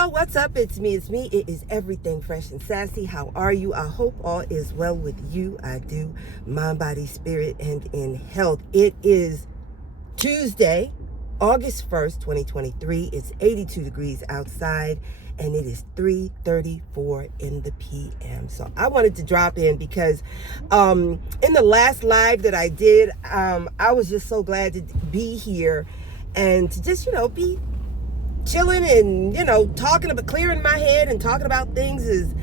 y'all, what's up? It's me. It is Everything Fresh and Sassy. How are you? I hope all is well with you. I do. Mind, body, spirit, and in health. It is Tuesday, August 1st, 2023. It's 82 degrees outside, and it is 3:34 in the p.m. So I wanted to drop in because in the last live that I did, I was just so glad to be here and to just, be chilling and, talking about clearing my head and talking about things as,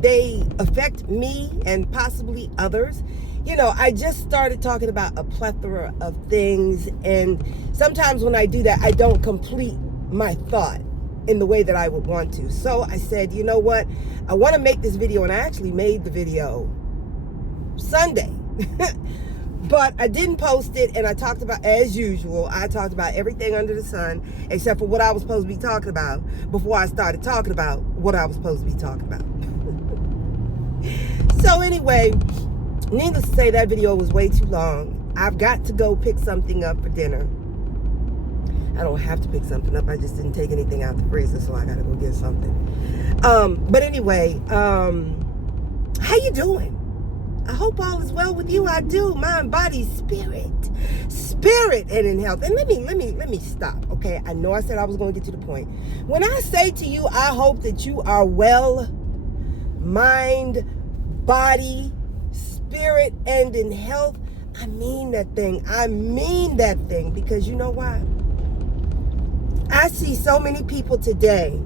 they affect me and possibly others. I just started talking about a plethora of things, and sometimes when I do that, I don't complete my thought in the way that I would want to. So I said, you know what? I want to make this video, and I actually made the video Sunday. But I didn't post it, and I talked about, as usual, I talked about everything under the sun except for what I was supposed to be talking about before I started talking about what I was supposed to be talking about. So anyway, needless to say, that video was way too long. I've got to go pick something up for dinner. I don't have to pick something up. I just didn't take anything out the freezer, so I got to go get something. But anyway, how you doing? I hope all is well with you. I do. Mind, body, spirit, and in health. And let me stop. Okay, I know I said I was going to get to the point. When I say to you, I hope that you are well, mind, body, spirit, and in health, I mean that thing. I mean that thing, because you know why? I see so many people today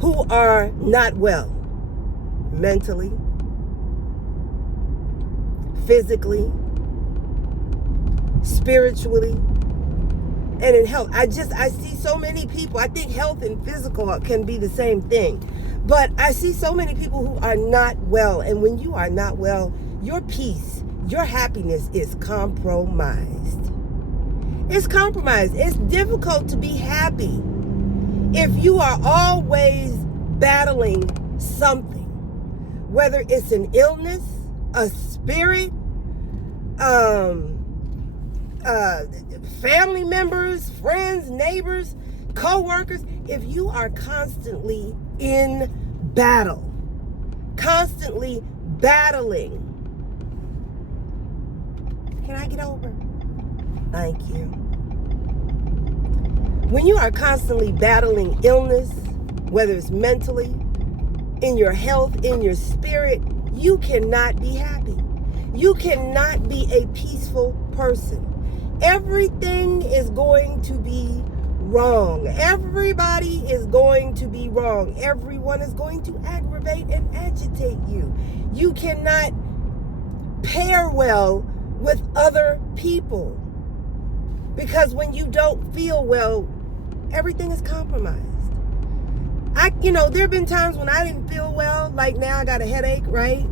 who are not well mentally, physically, spiritually, and in health. I see so many people. I think health and physical can be the same thing, but I see so many people who are not well. And when you are not well, your peace, your happiness is compromised. It's compromised. It's difficult to be happy if you are always battling something, whether it's an illness, a spirit, family members, friends, neighbors, co-workers. If you are constantly in battle, constantly battling, can I get over? Thank you. When you are constantly battling illness, whether it's mentally, in your health, in your spirit, you cannot be happy. You cannot be a peaceful person. Everything is going to be wrong. Everybody is going to be wrong. Everyone is going to aggravate and agitate you. You cannot pair well with other people, because when you don't feel well, everything is compromised. There have been times when I didn't feel well, like now I got a headache, right?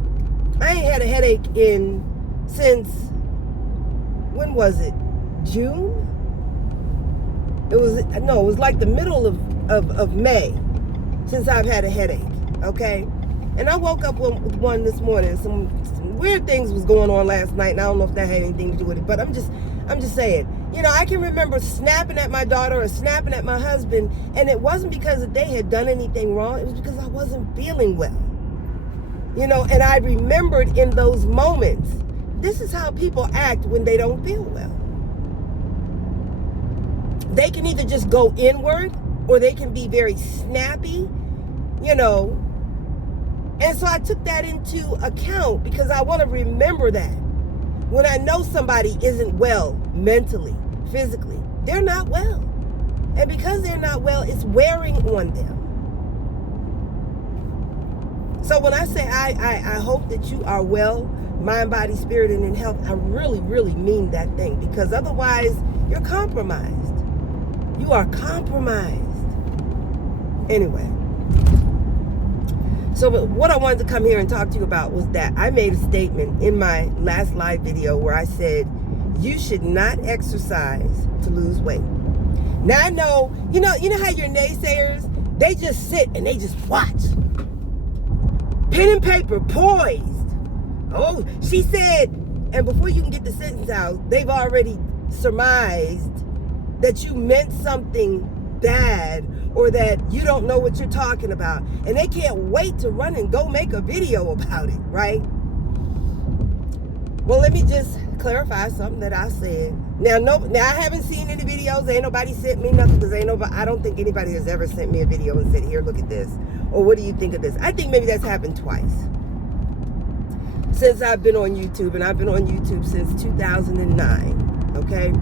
I ain't had a headache since, when was it? June? It was like the middle of May since I've had a headache, okay? And I woke up with one this morning. Some weird things was going on last night, and I don't know if that had anything to do with it, but I'm just saying. I can remember snapping at my daughter or snapping at my husband, and it wasn't because they had done anything wrong. It was because I wasn't feeling well. And I remembered in those moments, this is how people act when they don't feel well. They can either just go inward, or they can be very snappy, And so I took that into account, because I want to remember that. When I know somebody isn't well mentally, physically, they're not well. And because they're not well, it's wearing on them. So when I say I hope that you are well, mind, body, spirit, and in health, I really, really mean that thing. Because otherwise, you're compromised. You are compromised. Anyway. So what I wanted to come here and talk to you about was that I made a statement in my last live video where I said, you should not exercise to lose weight. Now I know, you know how your naysayers, they just sit and they just watch. Pen and paper, poised. Oh, she said, and before you can get the sentence out, they've already surmised that you meant something bad or that you don't know what you're talking about, and they can't wait to run and go make a video about it, right? Well, let me just clarify something that I said. Now I haven't seen any videos. Ain't nobody sent me nothing, because I don't think anybody has ever sent me a video and said, here, look at this, or what do you think of this? I think maybe that's happened twice since I've been on YouTube, and I've been on YouTube since 2009, okay?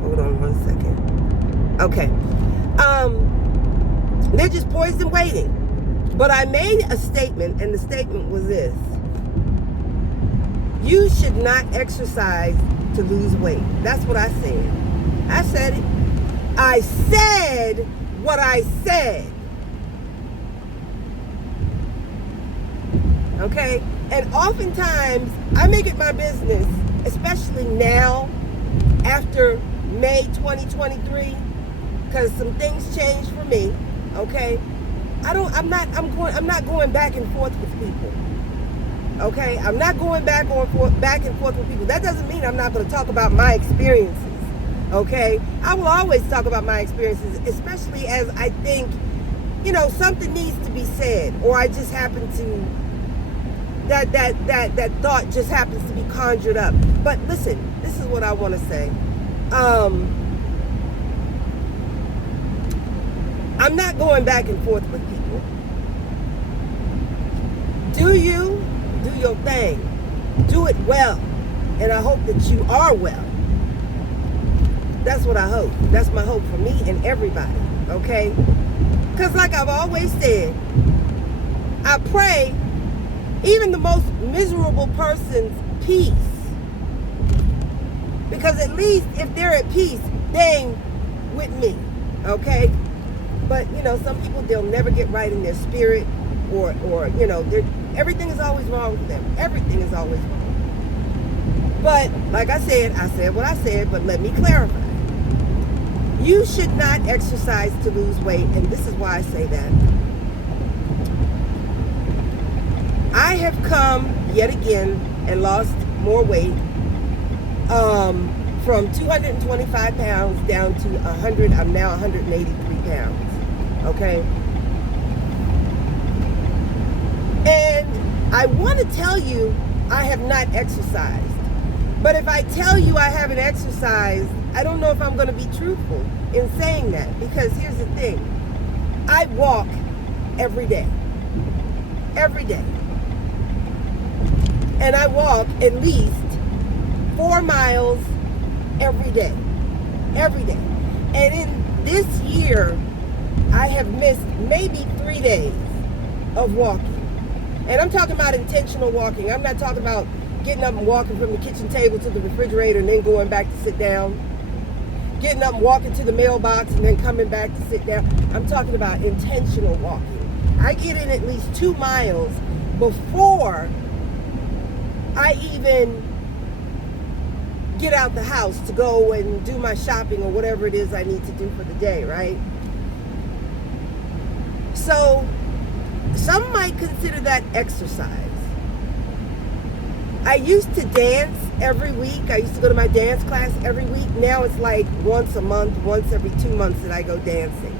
Hold on 1 second. Okay. They're just poised and waiting. But I made a statement, and the statement was this: you should not exercise to lose weight. That's what I said. I said it. I said what I said. Okay? And oftentimes, I make it my business, especially now, after May 2023, because some things changed for me, okay? I'm not going back and forth with people. Okay? I'm not going back and forth with people. That doesn't mean I'm not going to talk about my experiences. Okay? I will always talk about my experiences, especially as I think, something needs to be said, or I just happen to that thought just happens to be conjured up. But listen, this is what I want to say. I'm not going back and forth with people. Do you? Do your thing. Do it well. And I hope that you are well. That's what I hope. That's my hope for me and everybody. Okay? Because like I've always said, I pray even the most miserable person's peace. Because at least if they're at peace, they ain't with me. Okay? But, some people, they'll never get right in their spirit, or everything is always wrong with them. Everything is always wrong. But, like I said what I said, but let me clarify. You should not exercise to lose weight, and this is why I say that. I have come, yet again, and lost more weight, from 225 pounds down to 100. I'm now 183 pounds. Okay? And I want to tell you I have not exercised. But if I tell you I haven't exercised, I don't know if I'm going to be truthful in saying that. Because here's the thing. I walk every day. Every day. And I walk at least 4 miles every day. Every day. And in this year, I have missed maybe 3 days of walking. And I'm talking about intentional walking. I'm not talking about getting up and walking from the kitchen table to the refrigerator and then going back to sit down. Getting up and walking to the mailbox and then coming back to sit down. I'm talking about intentional walking. I get in at least 2 miles before I even get out the house to go and do my shopping or whatever it is I need to do for the day, right? So, some might consider that exercise. I used to dance every week. I used to go to my dance class every week. Now it's like once a month, once every 2 months that I go dancing,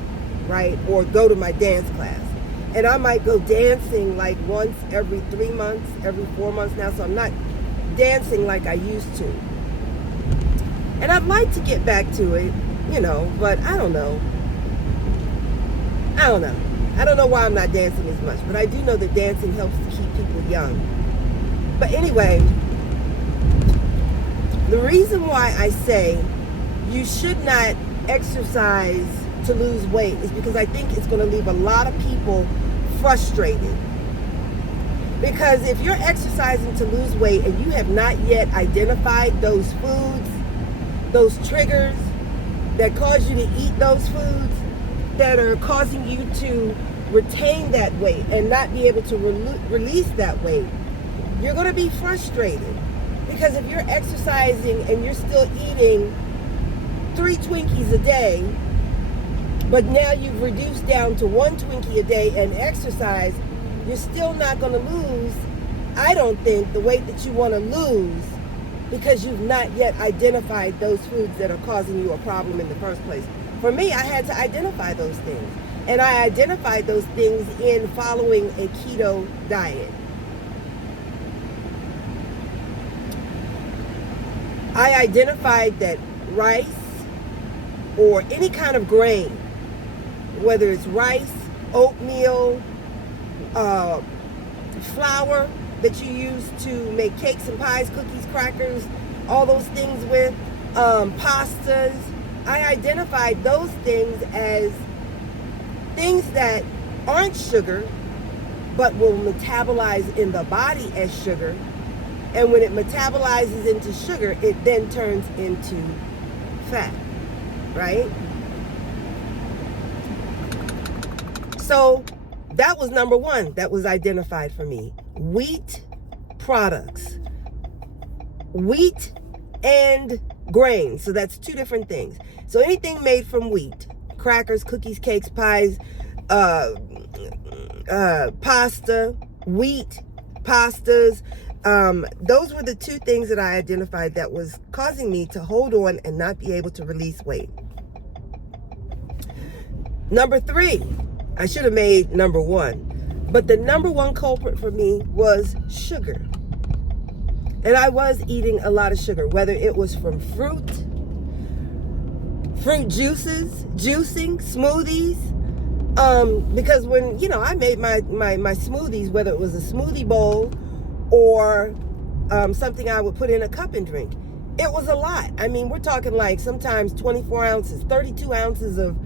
right? Or go to my dance class. And I might go dancing like once every 3 months, every 4 months now. So I'm not dancing like I used to. And I'd like to get back to it, but I don't know. I don't know why I'm not dancing as much, but I do know that dancing helps to keep people young. But anyway, the reason why I say you should not exercise to lose weight is because I think it's going to leave a lot of people frustrated. Because if you're exercising to lose weight and you have not yet identified those foods, those triggers that cause you to eat those foods, that are causing you to retain that weight and not be able to release that weight, you're going to be frustrated. Because if you're exercising and you're still eating 3 Twinkies a day, but now you've reduced down to 1 Twinkie a day and exercise, you're still not going to lose, I don't think, the weight that you want to lose, because you've not yet identified those foods that are causing you a problem in the first place. For me, I had to identify those things. And I identified those things in following a keto diet. I identified that rice or any kind of grain, whether it's rice, oatmeal, flour that you use to make cakes and pies, cookies, crackers, all those things with, pastas. I identified those things as things that aren't sugar, but will metabolize in the body as sugar. And when it metabolizes into sugar, it then turns into fat, right? So that was number one that was identified for me. Wheat products. Wheat and grain. So that's two different things. So anything made from wheat, crackers, cookies, cakes, pies, pasta, wheat, pastas. Those were the two things that I identified that was causing me to hold on and not be able to release weight. Number three, I should have made number one, but the number one culprit for me was sugar. And I was eating a lot of sugar, whether it was from fruit juices, juicing, smoothies. Because when, I made my smoothies, whether it was a smoothie bowl or something I would put in a cup and drink, it was a lot. I mean, we're talking like sometimes 24 ounces, 32 ounces of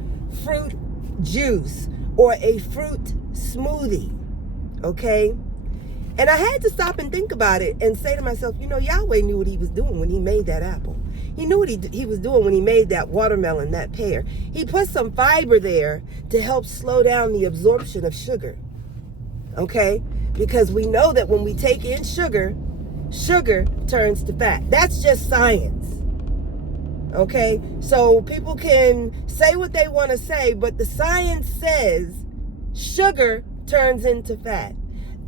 fruit juice or a fruit smoothie, okay? And I had to stop and think about it and say to myself, Yahweh knew what he was doing when he made that apple. He knew what he was doing when he made that watermelon, that pear. He put some fiber there to help slow down the absorption of sugar, okay? Because we know that when we take in sugar, sugar turns to fat. That's just science, okay? So people can say what they want to say, but the science says sugar turns into fat.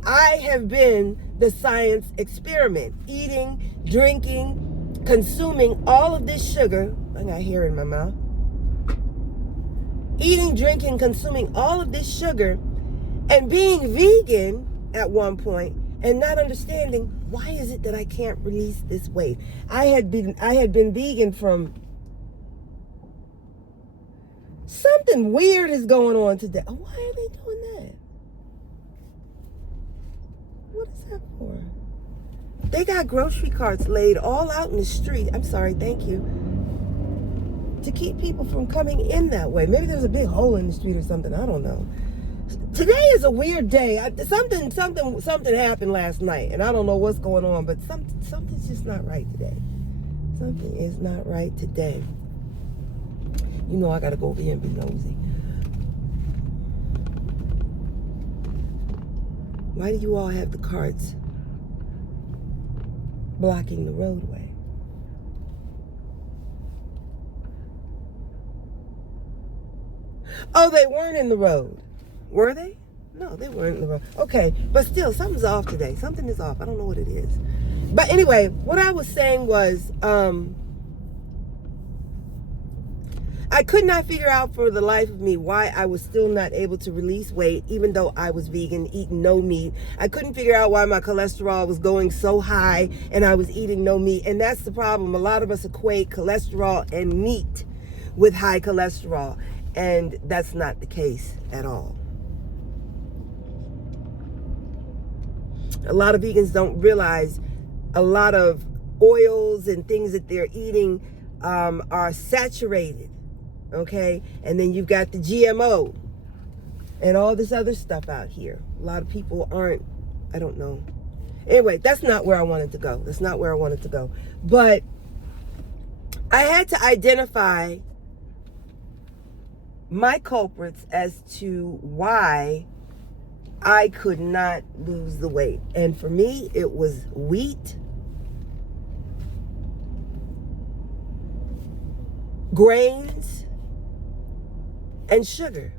I have been the science experiment, eating, drinking, consuming all of this sugar. I got hair in my mouth. Eating, drinking, consuming all of this sugar, and being vegan at one point, and not understanding why is it that I can't release this weight. I had been vegan from something weird is going on today. Oh, why are they doing that? What is that for? They got grocery carts laid all out in the street. I'm sorry, thank you. To keep people from coming in that way. Maybe there's a big hole in the street or something. I don't know. Today is a weird day. Something happened last night, and I don't know what's going on, but something's just not right today. Something is not right today. I gotta go over here and be nosy. Why do you all have the carts blocking the roadway? Oh, they weren't in the road. Were they? No, they weren't in the road. Okay, but still, something's off today. Something is off. I don't know what it is. But anyway, what I was saying was, I could not figure out for the life of me why I was still not able to release weight, even though I was vegan, eating no meat. I couldn't figure out why my cholesterol was going so high and I was eating no meat. And that's the problem. A lot of us equate cholesterol and meat with high cholesterol. And that's not the case at all. A lot of vegans don't realize a lot of oils and things that they're eating are saturated. Okay, and then you've got the GMO and all this other stuff out here. A lot of people aren't, I don't know. Anyway, that's not where I wanted to go. That's not where I wanted to go. But I had to identify my culprits as to why I could not lose the weight. And for me, it was wheat, grains, and sugar.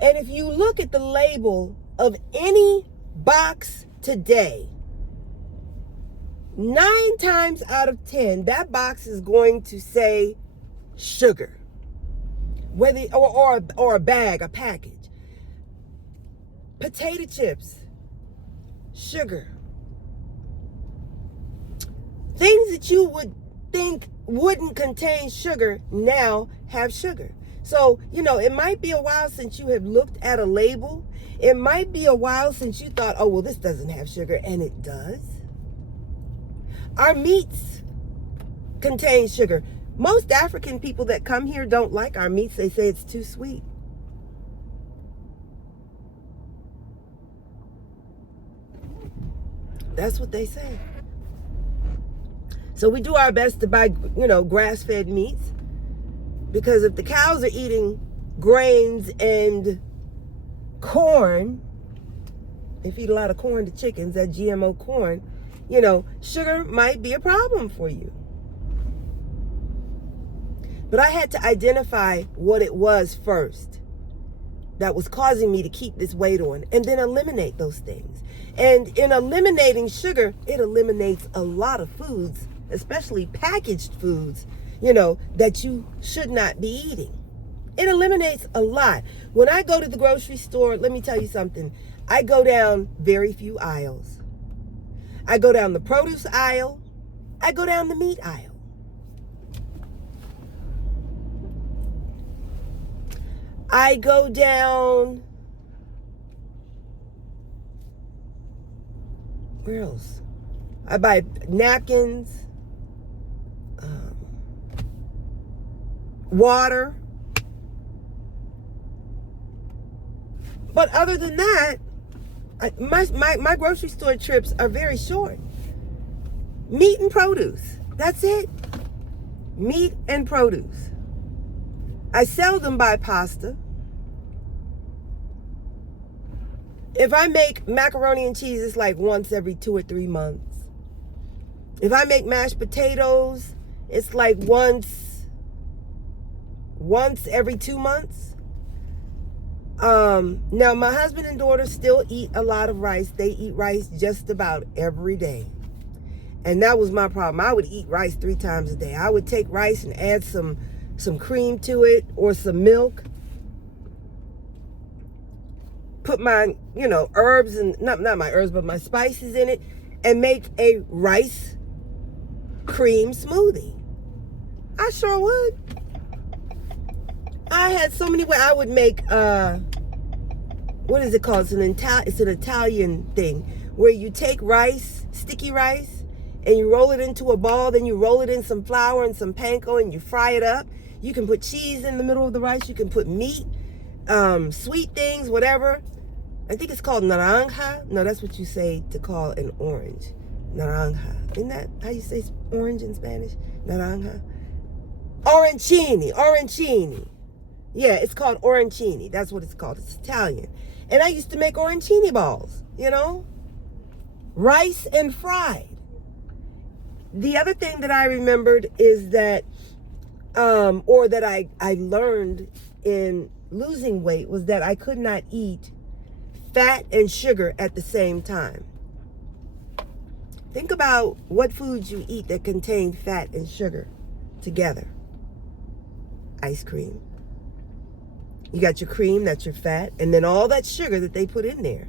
And if you look at the label of any box today, 9 times out of 10, that box is going to say sugar, whether or a bag, a package. Potato chips, sugar. Things that you would think wouldn't contain sugar now have sugar. So, it might be a while since you have looked at a label. It might be a while since you thought, oh, well, this doesn't have sugar, and it does. Our meats contain sugar. Most African people that come here don't like our meats. They say it's too sweet. That's what they say. So we do our best to buy, grass-fed meats, because if the cows are eating grains and corn, they feed a lot of corn to chickens, that GMO corn, sugar might be a problem for you. But I had to identify what it was first that was causing me to keep this weight on, and then eliminate those things. And in eliminating sugar, it eliminates a lot of foods, especially packaged foods, that you should not be eating. It eliminates a lot. When I go to the grocery store, let me tell you something. I go down very few aisles. I go down the produce aisle. I go down the meat aisle. I go down, where else? I buy napkins, water. But other than that, my grocery store trips are very short. Meat and produce. That's it. Meat and produce. I seldom buy pasta. If I make macaroni and cheese, it's like once every 2 or 3 months. If I make mashed potatoes, it's like once every 2 months. Now my husband and daughter still eat a lot of rice. They eat rice just about every day. And that was my problem. I would eat rice 3 times a day. I would take rice and add some cream to it or some milk. Put my, herbs and not my herbs, but my spices in it, and make a rice cream smoothie. I sure would. I had so many ways. I would make what is it called? It's an Italian thing where you take rice, sticky rice, and you roll it into a ball. Then you roll it in some flour and some panko, and you fry it up. You can put cheese in the middle of the rice. You can put meat, sweet things, whatever. I think it's called naranja. No, that's what you say to call an orange. Naranja. Isn't that how you say orange in Spanish? Naranja. Orancini. Yeah, it's called orancini. That's what it's called. It's Italian. And I used to make orancini balls, rice and fried. The other thing that I remembered is that, or that I learned in losing weight, was that I could not eat fat and sugar at the same time. Think about what foods you eat that contain fat and sugar together. Ice cream. You got your cream, that's your fat, and then all that sugar that they put in there.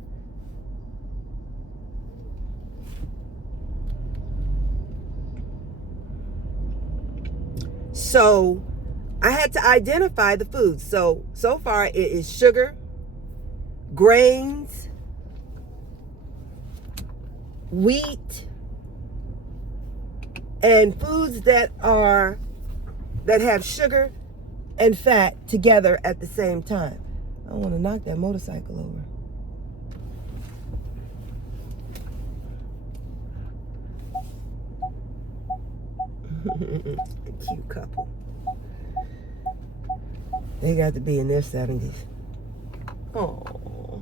So I had to identify the foods. So far it is sugar, grains, wheat, and foods that have sugar and fat together at the same time. I don't want to knock that motorcycle over. A cute couple. They got to be in their 70s. Oh,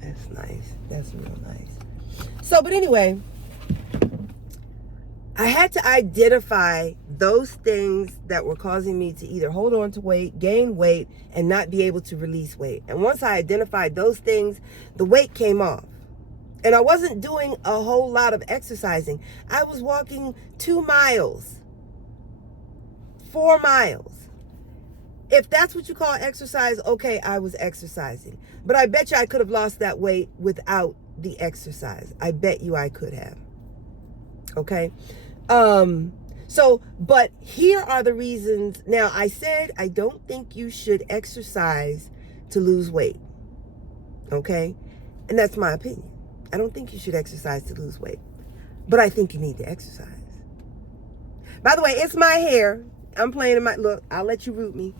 that's nice. That's real nice. So, but anyway, I had to identify those things that were causing me to either hold on to weight, gain weight, and not be able to release weight. And once I identified those things, the weight came off. And I wasn't doing a whole lot of exercising. I was walking 2 miles, 4 miles. If that's what you call exercise, okay, I was exercising. But I bet you I could have lost that weight without the exercise. I bet you I could have. Okay? But here are the reasons. Now, I said I don't think you should exercise to lose weight. Okay? And that's my opinion. I don't think you should exercise to lose weight. But I think you need to exercise. By the way, it's my hair. I'm playing in my, look, I'll let you root me.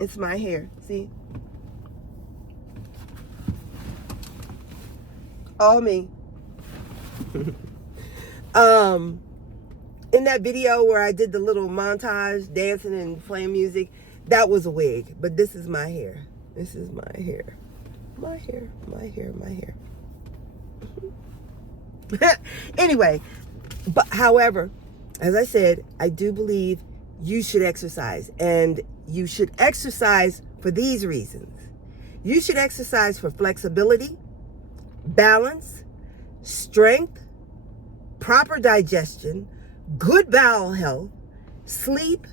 It's my hair. See? All me. In that video where I did the little montage, dancing and playing music, that was a wig. But this is my hair. This is my hair. My hair, my hair, my hair. Anyway, but however, as I said, I do believe you should exercise. And you should exercise for these reasons. You should exercise for flexibility, balance, strength, proper digestion, good bowel health, sleep,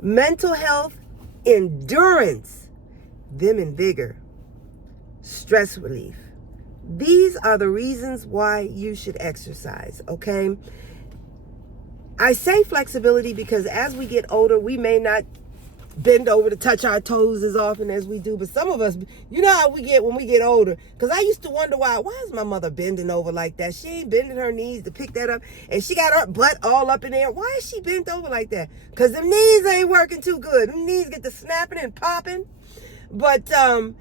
mental health, endurance, vim and vigor, stress relief. These are the reasons why you should exercise, okay? I say flexibility because as we get older, we may not bend over to touch our toes as often as we do. But some of us, you know how we get when we get older. Because I used to wonder why is my mother bending over like that? She ain't bending her knees to pick that up. And she got her butt all up in there. Why is she bent over like that? Because them knees ain't working too good. Them knees get to snapping and popping. But, so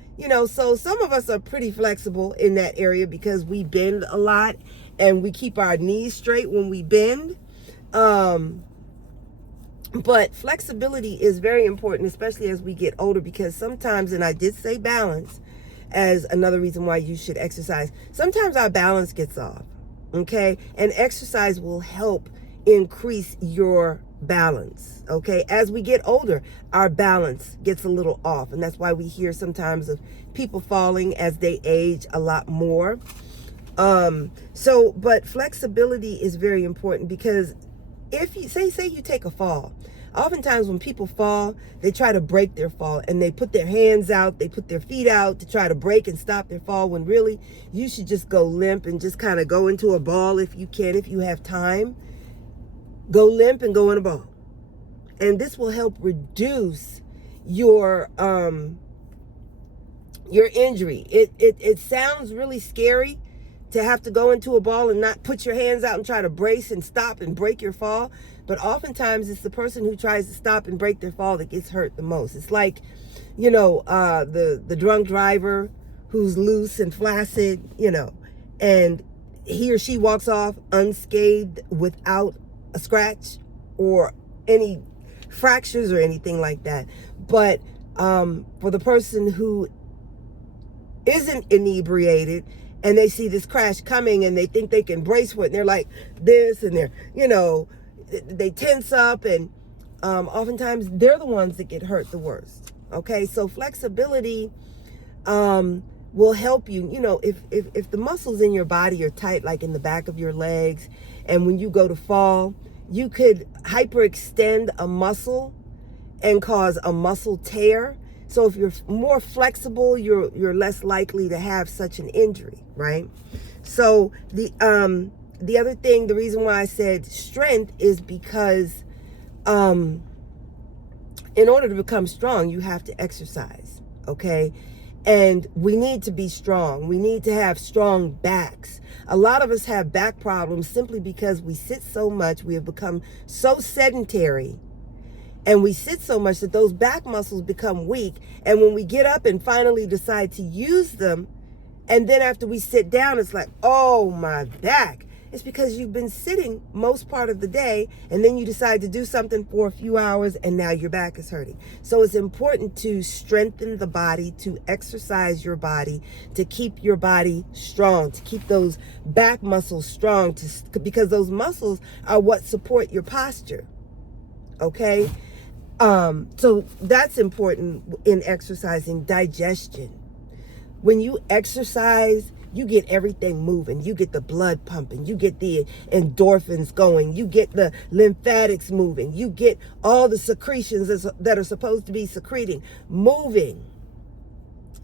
some of us are pretty flexible in that area because we bend a lot. And we keep our knees straight when we bend. But flexibility is very important, especially as we get older, because sometimes, and I did say balance as another reason why you should exercise, sometimes our balance gets off, okay? And exercise will help increase your balance, okay? As we get older, our balance gets a little off, and that's why we hear sometimes of people falling as they age a lot more. But flexibility is very important because if you say you take a fall, oftentimes when people fall, they try to break their fall and they put their hands out, they put their feet out to try to break and stop their fall, when really you should just go limp and just kind of go into a ball if you can, if you have time. Go limp and go in a ball. And this will help reduce your injury. It sounds really scary to have to go into a ball and not put your hands out and try to brace and stop and break your fall. But oftentimes it's the person who tries to stop and break their fall that gets hurt the most. It's like, the drunk driver who's loose and flaccid, and he or she walks off unscathed without a scratch or any fractures or anything like that. But for the person who isn't inebriated, and they see this crash coming and they think they can brace for it, and they're like this, and they're, they tense up, and oftentimes they're the ones that get hurt the worst. Okay, so flexibility will help you. If the muscles in your body are tight, like in the back of your legs, and when you go to fall, you could hyperextend a muscle and cause a muscle tear. So if you're more flexible, you're less likely to have such an injury, right? So the other thing, the reason why I said strength is because in order to become strong, you have to exercise, okay? And we need to be strong. We need to have strong backs. A lot of us have back problems simply because we sit so much. We have become so sedentary. And we sit so much that those back muscles become weak. And when we get up and finally decide to use them, and then after we sit down, it's like, oh, my back. It's because you've been sitting most part of the day, and then you decide to do something for a few hours, and now your back is hurting. So it's important to strengthen the body, to exercise your body, to keep your body strong, to keep those back muscles strong, because those muscles are what support your posture. Okay? So that's important in exercising. Digestion. When you exercise, you get everything moving. You get the blood pumping. You get the endorphins going. You get the lymphatics moving. You get all the secretions that are supposed to be secreting moving.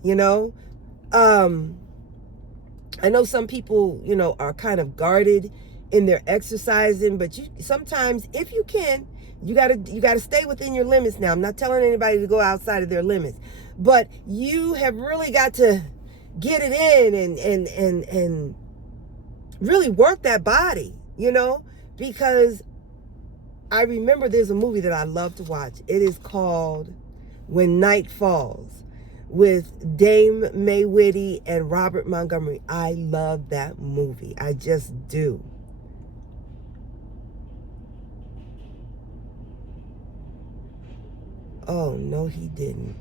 You know, I know some people, are kind of guarded in their exercising, but sometimes, if you can, you gotta stay within your limits. Now, I'm not telling anybody to go outside of their limits, but you have really got to get it in and really work that body, because I remember there's a movie that I love to watch. It is called When Night Falls, with Dame Mae Whitty and Robert Montgomery. I love that movie. I just do. Oh, no, he didn't.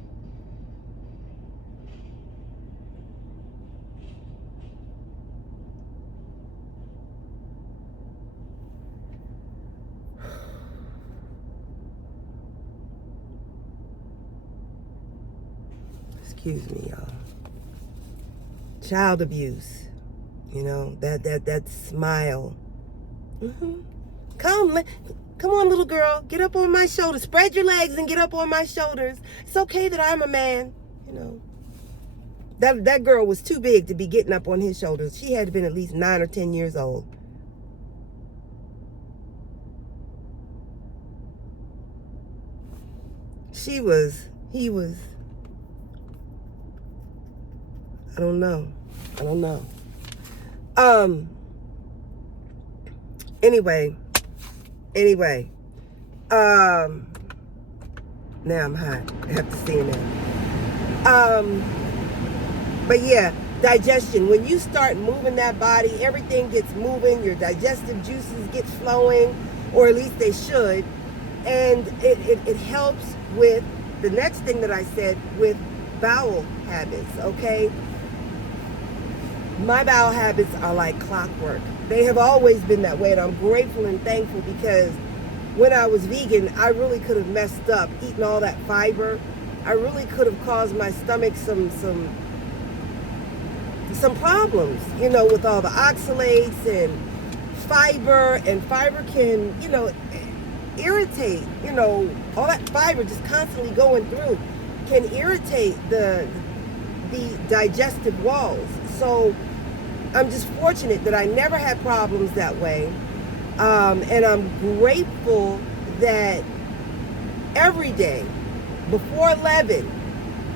Excuse me, y'all. Child abuse. That smile. Come on, little girl. Get up on my shoulders. Spread your legs and get up on my shoulders. It's okay that I'm a man. That girl was too big to be getting up on his shoulders. She had been at least 9 or 10 years old. He was. I don't know. Anyway. Now I'm hot. I have to see that. But yeah, digestion. When you start moving that body, everything gets moving. Your digestive juices get flowing, or at least they should. And it helps with the next thing that I said, with bowel habits, okay? My bowel habits are like clockwork. They have always been that way, and I'm grateful and thankful, because when I was vegan, I really could have messed up eating all that fiber. I really could have caused my stomach some problems, with all the oxalates and fiber. And fiber can, irritate, all that fiber just constantly going through can irritate the digestive walls. So I'm just fortunate that I never had problems that way. And I'm grateful that every day before 11,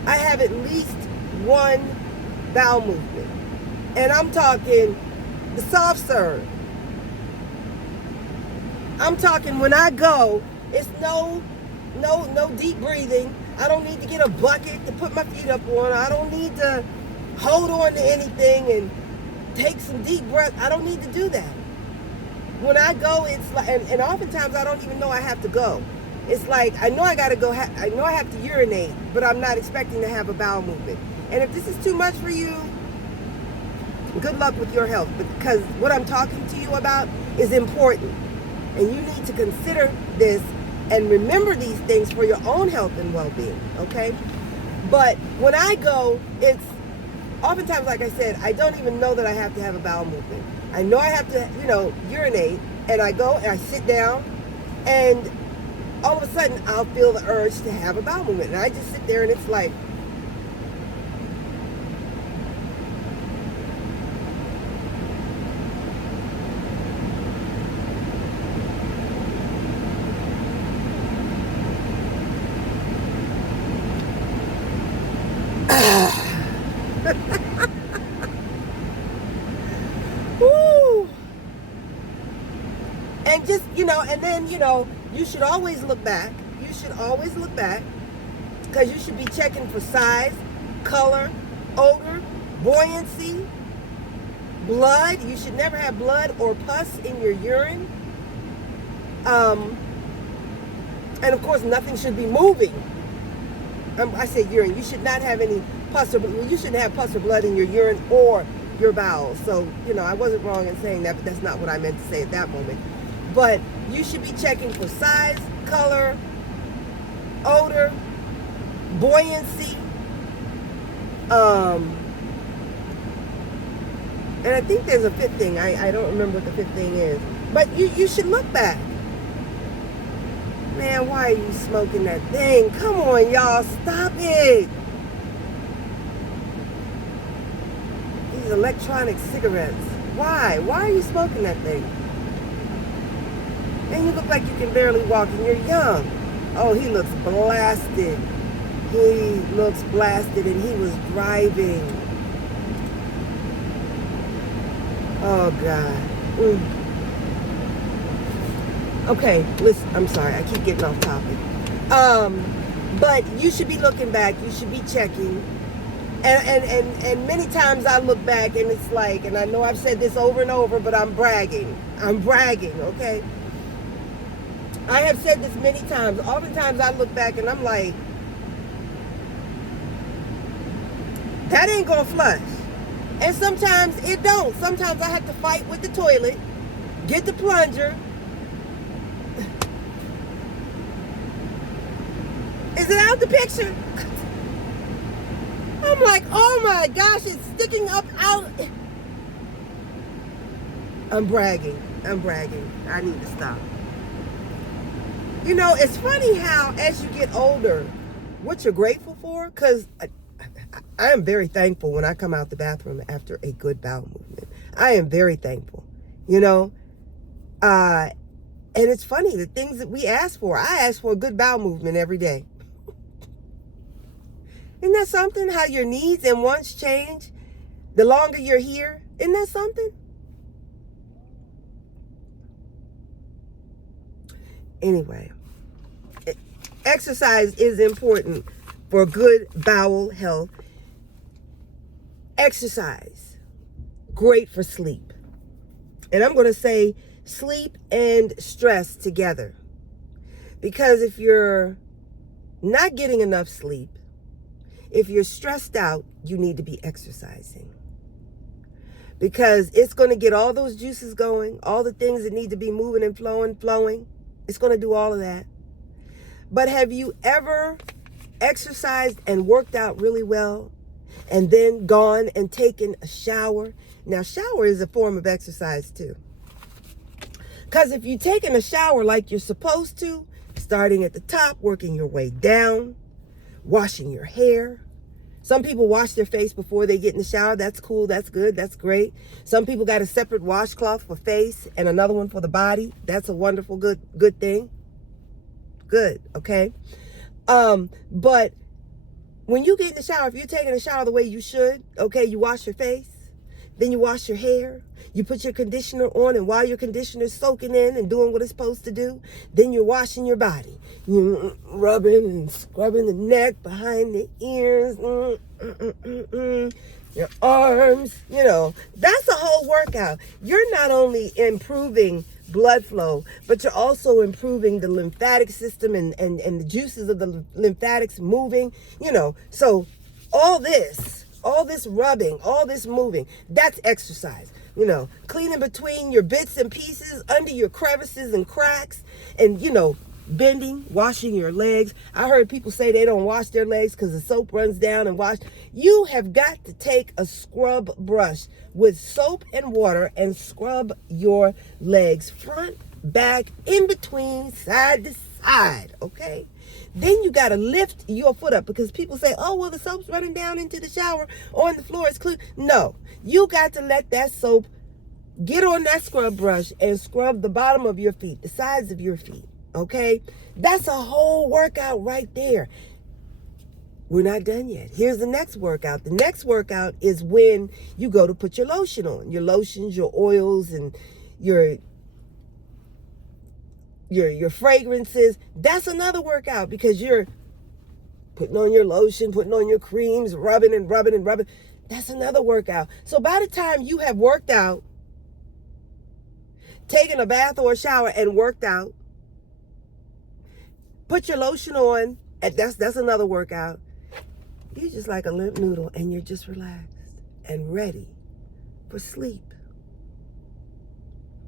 I have at least one bowel movement. And I'm talking the soft serve. I'm talking when I go, it's no deep breathing. I don't need to get a bucket to put my feet up on. I don't need to hold on to anything and take some deep breath. I don't need to do that. When I go, it's like, and oftentimes I don't even know I have to go. It's like, I know I gotta go, I know I have to urinate, but I'm not expecting to have a bowel movement. And if this is too much for you, good luck with your health, because what I'm talking to you about is important. And you need to consider this and remember these things for your own health and well-being, okay? But when I go, it's oftentimes, like I said, I don't even know that I have to have a bowel movement. I know I have to, urinate, and I go and I sit down, and all of a sudden I'll feel the urge to have a bowel movement. And I just sit there, and it's like, woo. And just, and then, you should always look back. You should always look back, because you should be checking for size, color, odor, buoyancy, blood. You should never have blood or pus in your urine. And of course, nothing should be moving. I say urine. You should not have any pus or you shouldn't have pus or blood in your urine or your bowels. So, I wasn't wrong in saying that, but that's not what I meant to say at that moment. But you should be checking for size, color, odor, buoyancy, and I think there's a fifth thing. I don't remember what the fifth thing is. But you should look back. Man, why are you smoking that thing? Come on, y'all. Stop it. These electronic cigarettes. Why? Why are you smoking that thing? And you look like you can barely walk and you're young. Oh, he looks blasted. He looks blasted and he was driving. Oh, God. Okay, listen, I'm sorry. I keep getting off topic. But you should be looking back. You should be checking. And many times I look back and it's like, and I know I've said this over and over, but I'm bragging. I'm bragging, okay? I have said this many times. Oftentimes I look back and I'm like, that ain't gonna flush. And sometimes it don't. Sometimes I have to fight with the toilet, get the plunger. Is it out the picture? I'm like, oh my gosh, it's sticking up out. I'm bragging. I need to stop. It's funny how as you get older, what you're grateful for, because I am very thankful when I come out the bathroom after a good bowel movement. I am very thankful, and it's funny, the things that we ask for. I ask for a good bowel movement every day. Isn't that something? How your needs and wants change the longer you're here? Isn't that something? Anyway, exercise is important for good bowel health. Exercise, great for sleep. And I'm going to say sleep and stress together. Because if you're not getting enough sleep, if you're stressed out, you need to be exercising. Because it's going to get all those juices going, all the things that need to be moving and flowing. It's going to do all of that. But have you ever exercised and worked out really well and then gone and taken a shower? Now, shower is a form of exercise too. Because if you're taking a shower like you're supposed to, starting at the top, working your way down, washing your hair. Some people wash their face before they get in the shower. That's cool. That's good. That's great. Some people got a separate washcloth for face and another one for the body. That's a wonderful, good thing. Good. Okay. But when you get in the shower, if you're taking a shower the way you should, okay, you wash your face, then you wash your hair, you put your conditioner on, and while your conditioner's soaking in and doing what it's supposed to do, then you're washing your body. You're rubbing and scrubbing the neck, behind the ears, your arms, That's a whole workout. You're not only improving blood flow, but you're also improving the lymphatic system and the juices of the lymphatics moving, So all this rubbing, all this moving, that's exercise. Cleaning between your bits and pieces, under your crevices and cracks, and, bending, washing your legs. I heard people say they don't wash their legs because the soap runs down and wash. You have got to take a scrub brush with soap and water and scrub your legs, front, back, in between, side to side, okay? Then you got to lift your foot up because people say, oh, well, the soap's running down into the shower or on the floor. It's clean. No, you got to let that soap get on that scrub brush and scrub the bottom of your feet, the sides of your feet, okay? That's a whole workout right there. We're not done yet. Here's the next workout. The next workout is when you go to put your lotion on. Your lotions, your oils, and your fragrances. That's another workout because you're putting on your lotion, putting on your creams, rubbing and rubbing and rubbing. That's another workout. So by the time you have worked out, taken a bath or a shower and worked out, put your lotion on, and that's another workout. You're just like a limp noodle, and you're just relaxed and ready for sleep.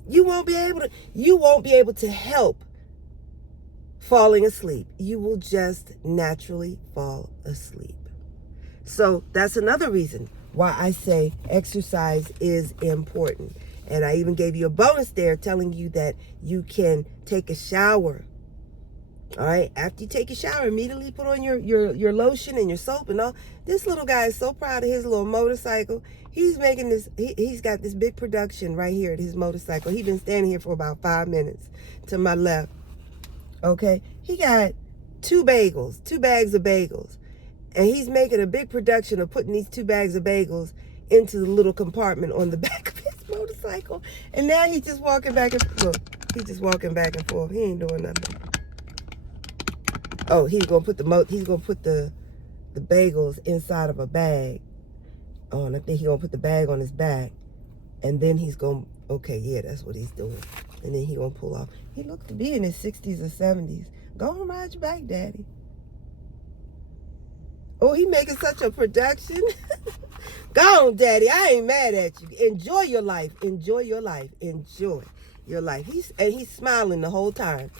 You won't be able to help falling asleep. You will just naturally fall asleep. So that's another reason why I say exercise is important. And I even gave you a bonus there telling you that you can take a shower. All right, after you take a shower, immediately put on your lotion and your soap and all. This little guy is so proud of his little motorcycle. He's making this, he's got this big production right here at his motorcycle. He's been standing here for about 5 minutes to my left. Okay, he got 2 bags of bagels. And he's making a big production of putting these 2 bags of bagels into the little compartment on the back of his motorcycle. And now he's just walking back and forth. He's just walking back and forth. He ain't doing nothing. Oh, he's gonna put the bagels inside of a bag. Oh, and I think he's gonna put the bag on his back. And then he's gonna, okay, yeah, that's what he's doing. And then he's gonna pull off. He looks to be in his 60s or 70s. Go and ride your bike, Daddy. Oh, he making such a production. Go on, Daddy. I ain't mad at you. Enjoy your life. Enjoy your life. Enjoy your life. He's smiling the whole time.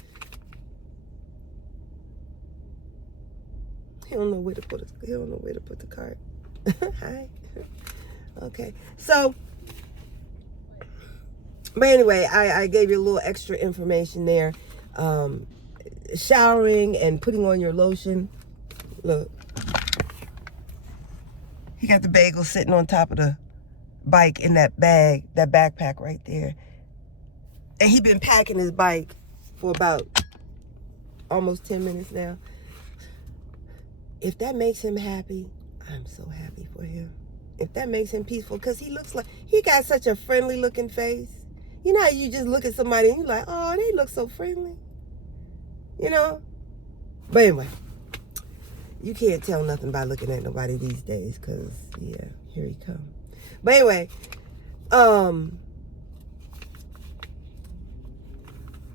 He don't know where to put it. He don't know where to put the cart. Hi. Okay. So, but anyway, I gave you a little extra information there. Showering and putting on your lotion. Look. He got the bagel sitting on top of the bike in that bag, that backpack right there. And he been packing his bike for about almost 10 minutes now. If that makes him happy, I'm so happy for him. If that makes him peaceful, because he looks like, he got such a friendly looking face. You know how you just look at somebody and you're like, oh, they look so friendly. You know? But anyway. You can't tell nothing by looking at nobody these days, because, yeah, here he come. But anyway,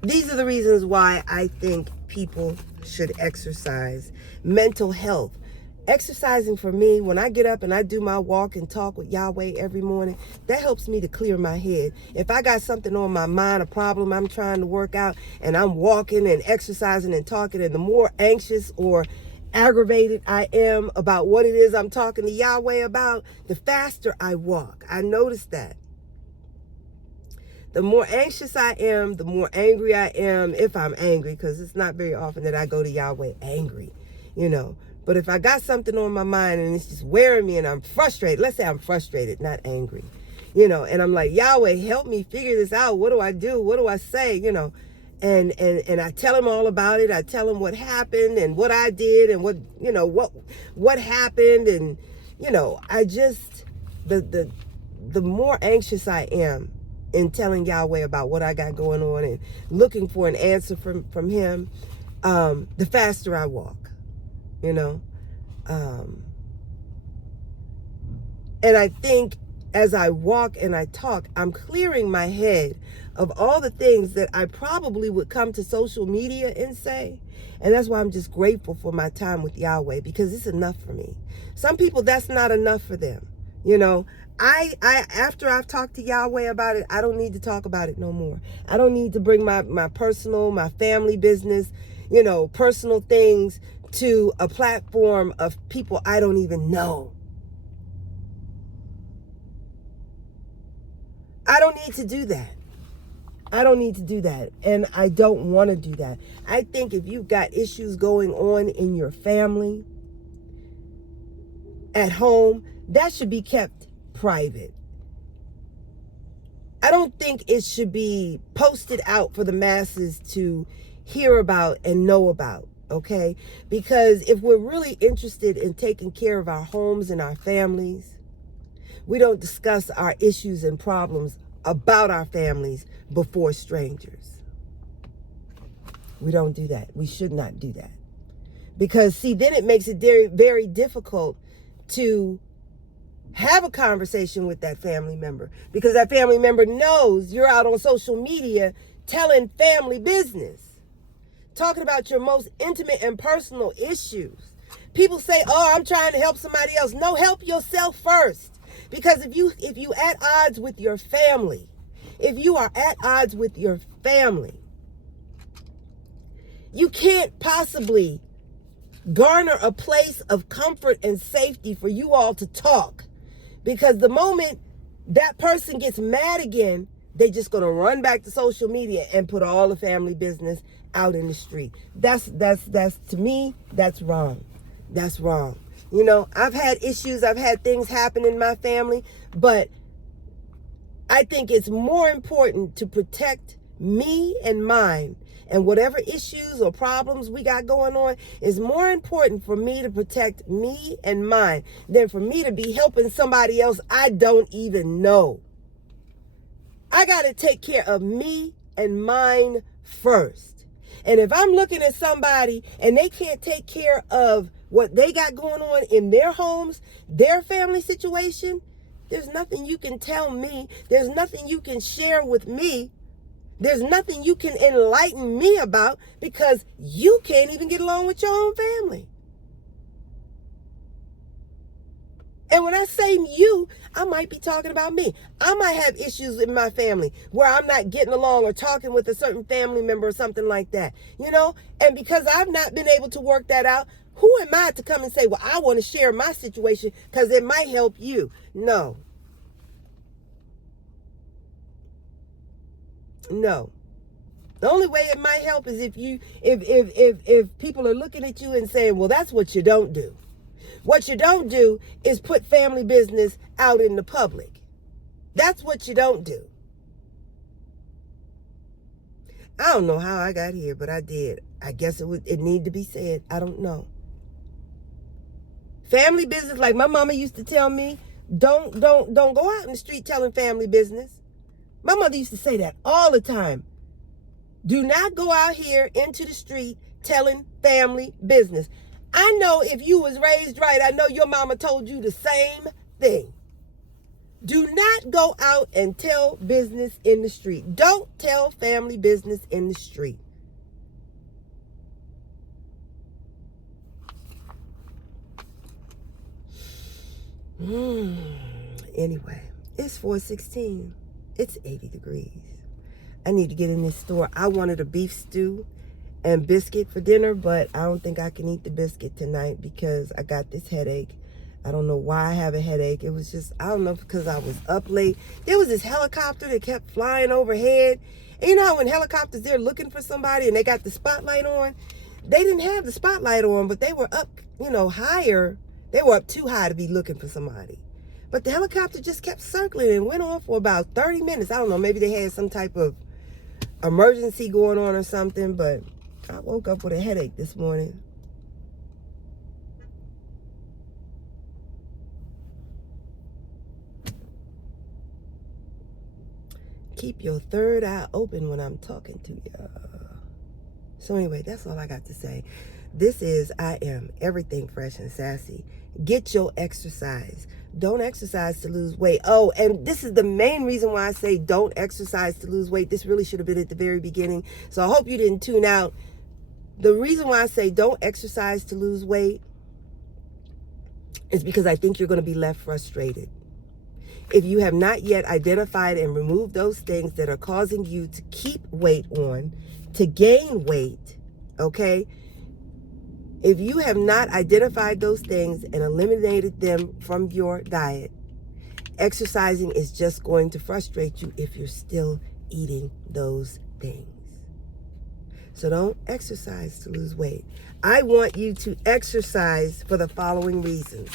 these are the reasons why I think people should exercise. Mental health. Exercising for me, when I get up and I do my walk and talk with Yahweh every morning, that helps me to clear my head. If I got something on my mind, a problem I'm trying to work out, and I'm walking and exercising and talking, and the more anxious or aggravated I am about what it is I'm talking to Yahweh about, the faster I walk. I noticed that. The more anxious I am, the more angry I am, if I'm angry, because it's not very often that I go to Yahweh angry, you know. But if I got something on my mind and it's just wearing me and I'm frustrated, let's say I'm frustrated, not angry, you know, and I'm like, Yahweh, help me figure this out. What do I do? What do I say? You know, and I tell him all about it. I tell him what happened and what I did and what, you know, what happened. And, you know, I just, the more anxious I am in telling Yahweh about what I got going on and looking for an answer from him, the faster I walk. You know, and I think as I walk and I talk, I'm clearing my head of all the things that I probably would come to social media and say. And that's why I'm just grateful for my time with Yahweh, because it's enough for me. Some people, that's not enough for them. You know, I after I've talked to Yahweh about it, I don't need to talk about it no more. I don't need to bring my personal, my family business, you know, personal things to a platform of people I don't even know. I don't need to do that. I don't need to do that. And I don't want to do that. I think if you've got issues going on in your family, at home, that should be kept private. I don't think it should be posted out for the masses to hear about and know about. Okay, because if we're really interested in taking care of our homes and our families, we don't discuss our issues and problems about our families before strangers. We don't do that. We should not do that. Because, see, then it makes it very, very difficult to Have a conversation with that family member, because that family member knows you're out on social media telling family business, talking about your most intimate and personal issues. People say, oh, I'm trying to help somebody else. No, help yourself first. Because if you at odds with your family, if you are at odds with your family, you can't possibly garner a place of comfort and safety for you all to talk. Because the moment that person gets mad again, they're just going to run back to social media and put all the family business out in the street. That's to me, that's wrong. That's wrong. You know, I've had issues, I've had things happen in my family, but I think it's more important to protect me and mine, and whatever issues or problems we got going on is more important for me to protect me and mine than for me to be helping somebody else I don't even know. I got to take care of me and mine first. And if I'm looking at somebody and they can't take care of what they got going on in their homes, their family situation, there's nothing you can tell me. There's nothing you can share with me. There's nothing you can enlighten me about, because you can't even get along with your own family. And when I say you, I might be talking about me. I might have issues in my family where I'm not getting along or talking with a certain family member or something like that, you know? And because I've not been able to work that out, who am I to come and say, well, I want to share my situation because it might help you? No. No. The only way it might help is if people are looking at you and saying, well, that's what you don't do. What you don't do is put family business out in the public. That's what you don't do. I don't know how I got here, but I did. I guess it needed to be said. I don't know. Family business, like my mama used to tell me, don't go out in the street telling family business. My mother used to say that all the time. Do not go out here into the street telling family business. I know if you was raised right, I know your mama told you the same thing. Do not go out and tell business in the street. Don't tell family business in the street. Anyway, it's 4:16. It's 80 degrees. I need to get in this store. I wanted a beef stew and biscuit for dinner, but I don't think I can eat the biscuit tonight because I got this headache. I don't know why I have a headache. It was just, I don't know, because I was up late. There was this helicopter that kept flying overhead. And you know how when helicopters, they're looking for somebody and they got the spotlight on? They didn't have the spotlight on, but they were up, higher. They were up too high to be looking for somebody. But the helicopter just kept circling and went on for about 30 minutes. I don't know, maybe they had some type of emergency going on or something, but I woke up with a headache this morning. Keep your third eye open when I'm talking to you. So anyway, that's all I got to say. This is I Am Everything Fresh and Sassy. Get your exercise. Don't exercise to lose weight. Oh, and this is the main reason why I say don't exercise to lose weight. This really should have been at the very beginning. So I hope you didn't tune out. The reason why I say don't exercise to lose weight is because I think you're going to be left frustrated. If you have not yet identified and removed those things that are causing you to keep weight on, to gain weight, okay? If you have not identified those things and eliminated them from your diet, exercising is just going to frustrate you if you're still eating those things. So don't exercise to lose weight. I want you to exercise for the following reasons.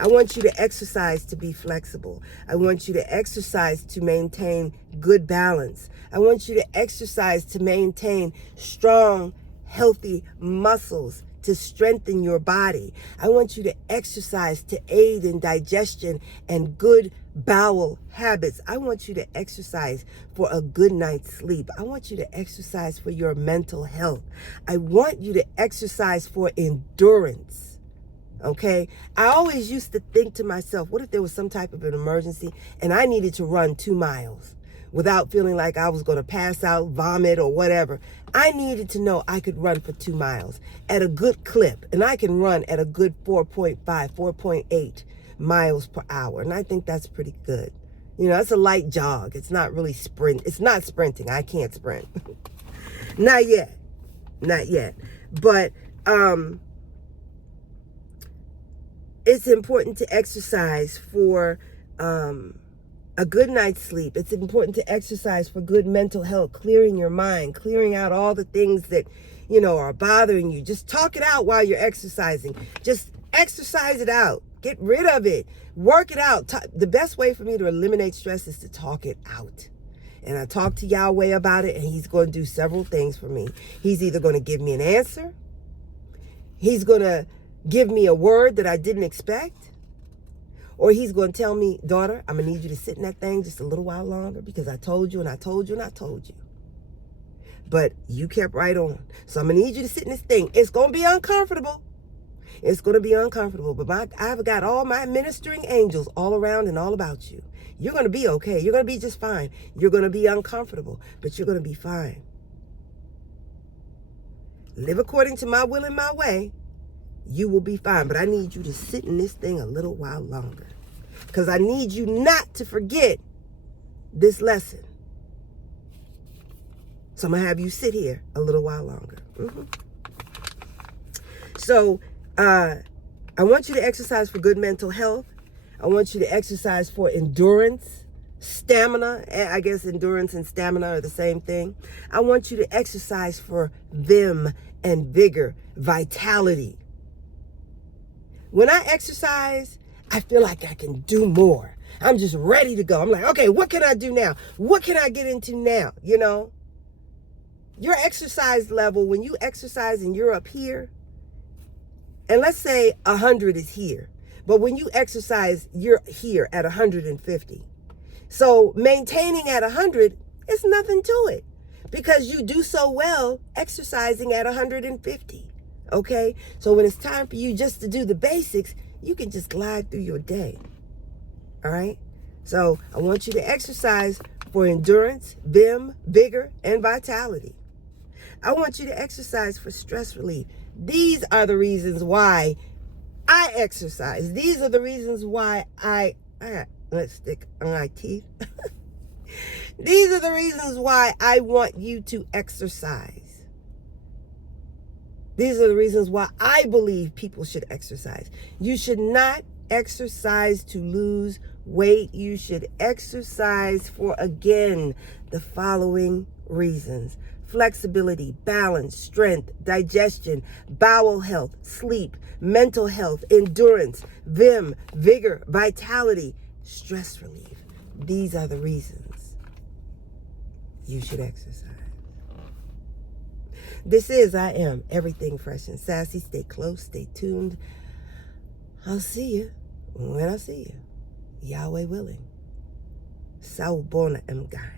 I want you to exercise to be flexible. I want you to exercise to maintain good balance. I want you to exercise to maintain strong, healthy muscles, to strengthen your body. I want you to exercise to aid in digestion and good bowel habits. I want you to exercise for a good night's sleep. I want you to exercise for your mental health. I want you to exercise for endurance. Okay? I always used to think to myself, what if there was some type of an emergency and I needed to run 2 miles without feeling like I was going to pass out, vomit, or whatever? I needed to know I could run for 2 miles at a good clip, and I can run at a good 4.5, 4.8 miles per hour, and I think that's pretty good. You know, it's a light jog. It's not really sprint. It's not sprinting. I can't sprint. Not yet. Not yet. But it's important to exercise for a good night's sleep. It's important to exercise for good mental health, clearing your mind, clearing out all the things that, you know, are bothering you. Just talk it out while you're exercising. Just exercise it out. Get rid of it. Work it out. The best way for me to eliminate stress is to talk it out. And I talked to Yahweh about it, and he's going to do several things for me. He's either going to give me an answer. He's going to give me a word that I didn't expect. Or he's going to tell me, daughter, I'm going to need you to sit in that thing just a little while longer because I told you and I told you and I told you. But you kept right on. So I'm going to need you to sit in this thing. It's going to be uncomfortable. It's going to be uncomfortable. But I've got all my ministering angels all around and all about you. You're going to be okay. You're going to be just fine. You're going to be uncomfortable, but you're going to be fine. Live according to my will and my way. You will be fine. But I need you to sit in this thing a little while longer. Because I need you not to forget this lesson. So I'm going to have you sit here a little while longer. So I want you to exercise for good mental health. I want you to exercise for endurance, stamina. I guess endurance and stamina are the same thing. I want you to exercise for vim and vigor, vitality. When I exercise, I feel like I can do more. I'm just ready to go. I'm like, okay, what can I do now? What can I get into now? You know, your exercise level, when you exercise and you're up here, and let's say 100 is here, but when you exercise, you're here at 150. So maintaining at 100 is nothing to it because you do so well exercising at 150. Okay, so when it's time for you just to do the basics, you can just glide through your day. All right, so I want you to exercise for endurance, vim, vigor, and vitality. I want you to exercise for stress relief. These are the reasons why I exercise. These are the reasons why I got lipstick on my teeth. These are the reasons why I want you to exercise. These are the reasons why I believe people should exercise. You should not exercise to lose weight. You should exercise for, again, the following reasons: flexibility, balance, strength, digestion, bowel health, sleep, mental health, endurance, vim, vigor, vitality, stress relief. These are the reasons you should exercise. This is I Am Everything Fresh and Sassy. Stay close, stay tuned. I'll see you when I see you. Yahweh willing. Sawubona mngani.